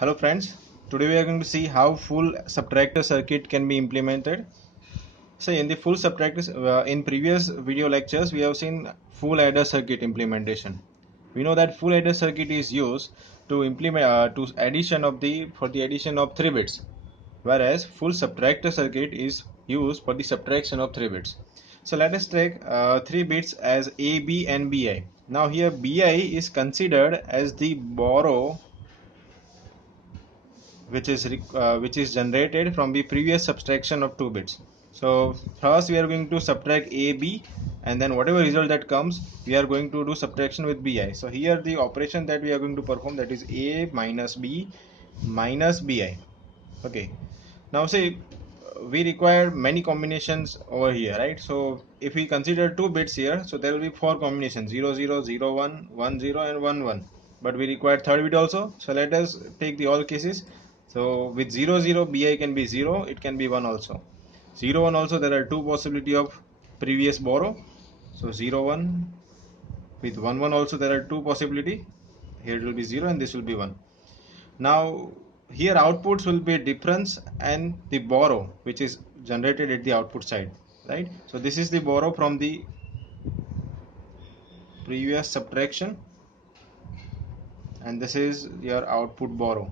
Hello friends, today we are going to see how full subtractor circuit can be implemented. So in the full subtractor, in previous video lectures we have seen full adder circuit implementation. We know that full adder circuit is used to implement for the addition of 3 bits, whereas full subtractor circuit is used for the subtraction of 3 bits. So let us take 3 bits as A, B and Bi. Now here Bi is considered as the borrow which is generated from the previous subtraction of 2 bits. So first we are going to subtract AB, and then whatever result that comes we are going to do subtraction with BI. So here the operation that we are going to perform, that is A minus B minus BI. Okay, now say we require many combinations over here, right? So if we consider 2 bits here, so there will be 4 combinations: 0 0 0 1 1 0 and 1 1. But we require third bit also, so let us take the all cases. So with 0 0 BI can be 0, it can be 1 also. 0 1 also, there are two possibility of previous borrow. So 0 1 with 1 1 also, there are two possibility. Here it will be 0 and this will be 1. Now here outputs will be difference and the borrow which is generated at the output side, right? So this is the borrow from the previous subtraction, and this is your output borrow.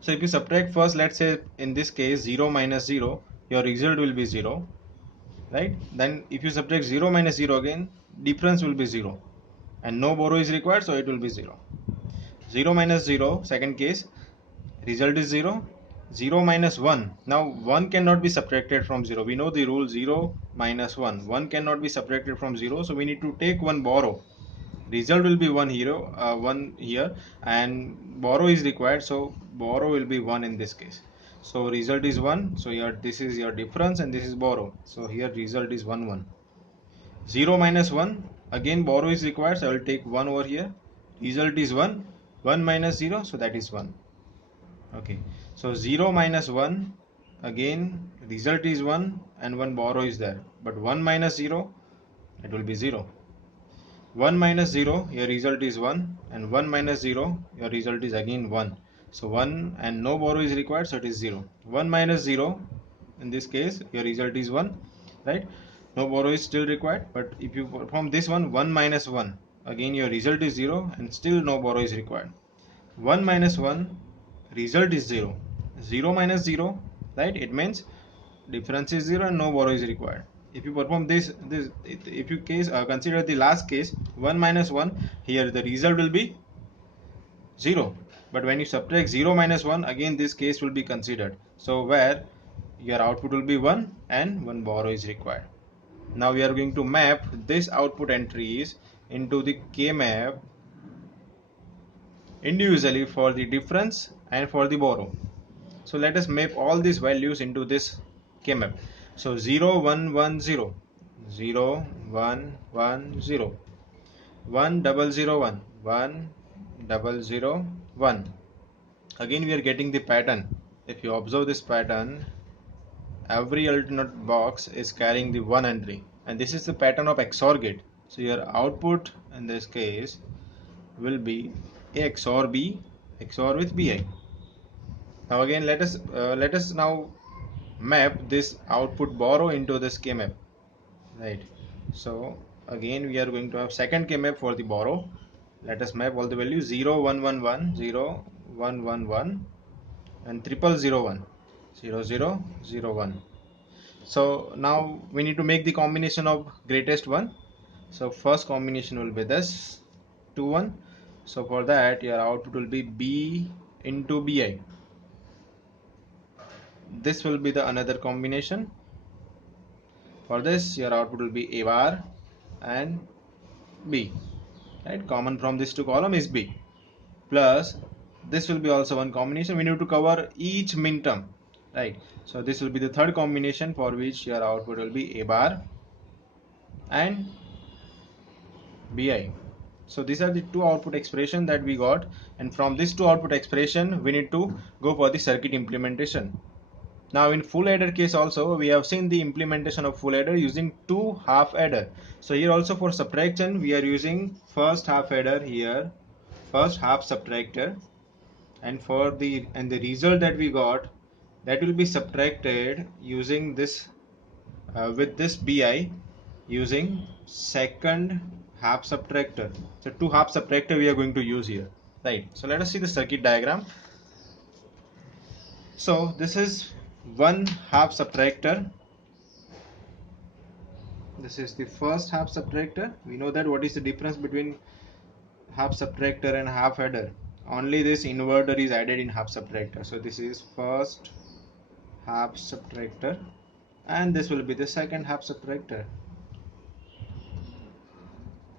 So if you subtract first, let's say in this case 0 minus 0, your result will be 0, right? Then if you subtract 0 minus 0 again, difference will be 0 and no borrow is required, so it will be 0. 0 minus 0, second case, result is 0. 0 minus 1, now 1 cannot be subtracted from 0. We know the rule 0 minus 1, 1 cannot be subtracted from 0, so we need to take one borrow. Result will be 1 here, 1 here, and borrow is required, so borrow will be 1 in this case. So result is 1, so here this is your difference and this is borrow, so here result is 1 1. 0 minus 1, again borrow is required, so I will take 1 over here. Result is 1. 1 minus 0, so that is 1. Okay, so 0 minus 1, again result is 1 and 1 borrow is there, but 1 minus 0, it will be 0. 1 minus 0, your result is 1, and 1 minus 0, your result is again 1. So 1 and no borrow is required, so it is 0. 1 minus 0, in this case your result is 1, right? No borrow is still required, but if you perform this one, 1 minus 1, again your result is 0 and still no borrow is required. 1 minus 1, result is 0. 0 minus 0, right? It means difference is 0 and no borrow is required. If you perform if you consider the last case, 1 minus 1, here the result will be 0. But when you subtract 0 minus 1, again this case will be considered. So where your output will be 1 and 1 borrow is required. Now we are going to map this output entries into the K-map individually for the difference and for the borrow. So let us map all these values into this K-map. So 0 1 1 0, 0 1 1 0, 1 0 0 1, 1 0 0 1. Again we are getting the pattern. If you observe this pattern, every alternate box is carrying the one entry, and this is the pattern of XOR gate. So your output in this case will be A XOR B XOR with BI. Now again let us now map this output borrow into this K-map, right? So again we are going to have second K-map for the borrow. Let us map all the values: 0 1 1 1, 0 1 1 1 and 0 0 0 0 0 1. So now we need to make the combination of greatest one. So first combination will be this 2 1. So for that your output will be B into BI. This will be the another combination. For this your output will be A bar and B, right? Common from these two column is B, plus this will be also one combination. We need to cover each min term, right? So this will be the third combination for which your output will be A bar and BI. So these are the two output expression that we got, and from this two output expression we need to go for the circuit implementation. Now in full adder case also we have seen the implementation of full adder using two half adder. So here also for subtraction we are using first half adder here first half subtractor, and the result that we got, that will be subtracted using this with this bi using second half subtractor. So two half subtractor we are going to use here, right? So let us see the circuit diagram. So this is one half subtractor. This is the first half subtractor. We know that what is the difference between half subtractor and half adder? Only this inverter is added in half subtractor. So this is first half subtractor, and this will be the second half subtractor.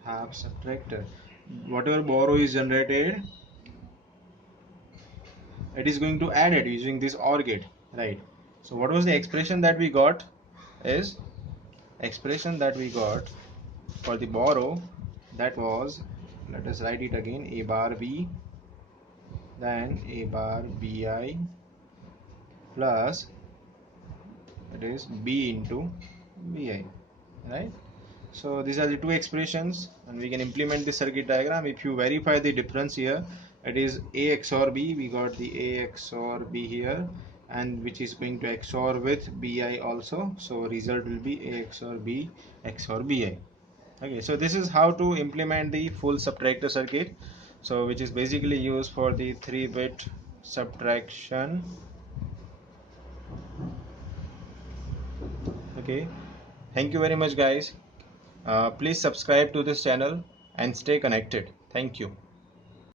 Half subtractor. Whatever borrow is generated, it is going to add it using this OR gate, right? So what was the expression that we got? Is expression that we got for the borrow, that was, let us write it again, a bar b, then a bar bi plus, it is b into bi, right? So these are the two expressions, and we can implement the circuit diagram. If you verify the difference here, it is a XOR b. We got the a XOR b here, and which is going to XOR with bi also. So result will be a XOR b XOR bi. Okay, so this is how to implement the full subtractor circuit. So which is basically used for the 3-bit subtraction. Okay, thank you very much, guys. Please subscribe to this channel and stay connected. Thank you.